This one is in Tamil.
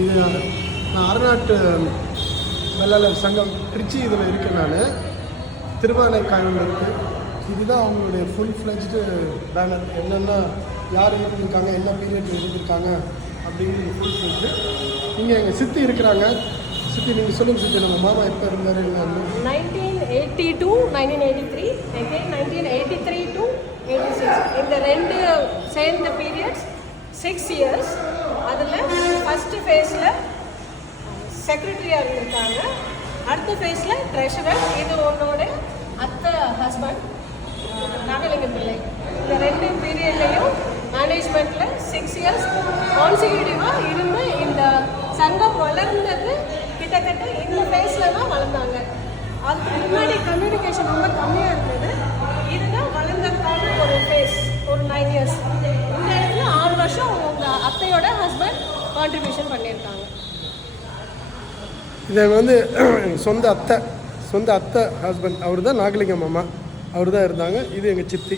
இது நான் அருநாட்டு வெள்ளாளர் சங்கம் திருச்சி இதில் இருக்கேன். நான் திருவானைக்காயில் இருக்குது. இதுதான் அவங்களுடைய ஃபுல் ஃப்ளெஜ்டு பேனர். என்னென்னா யார் எழுதியிருக்காங்க, என்ன பீரியட் எழுதியிருக்காங்க அப்படிங்கிறது ஃபுல் ஃப்ளெஜ்டு. இங்கே எங்கள் சித்தி இருக்கிறாங்க. சித்தி நீங்கள் சொல்லுங்கள் சித்தி, நம்ம மாமா எப்போ இருந்தார் என்னன்னு? 1982 1983 again 1983 to 86 இந்த ரெண்டு சேர்ந்த பீரியட்ஸ் 6 இயர்ஸ். அதில் ஃபஸ்ட்டு ஃபேஸில் செக்ரட்டரியாக இருந்திருக்காங்க, அடுத்த ஃபேஸில் ட்ரெஷரர். இது உன்னோட அத்தை ஹஸ்பண்ட் நாகலிங்கம் பிள்ளை. இந்த ரெண்டு பீரியட்லையும் மேனேஜ்மெண்ட்டில் 6 இயர்ஸ் கான்சிக்யூட்டிவாக இருந்து இந்த சங்கம் வளர்ந்தது கிட்டத்தட்ட இந்த ஃபேஸில் தான் வளர்ந்தாங்க. அதுக்கு முன்னாடி கம்யூனிகேஷன் ரொம்ப கம்மியாக இருந்தது. இதுதான் வளர்ந்ததுக்கான ஒரு ஃபேஸ், ஒரு 9 இயர்ஸ். இந்த இடத்துல 6 வருஷம் உங்கள் அத்தையோட ஹஸ்பண்ட் கான்ட்ரிபியூஷன் பண்ணியிருக்காங்க. இதை சொந்த அத்தை ஹஸ்பண்ட் அவர் தான் நாகலிங்கம் மாமா, அவர் தான் இருந்தாங்க. இது எங்கள் சித்தி.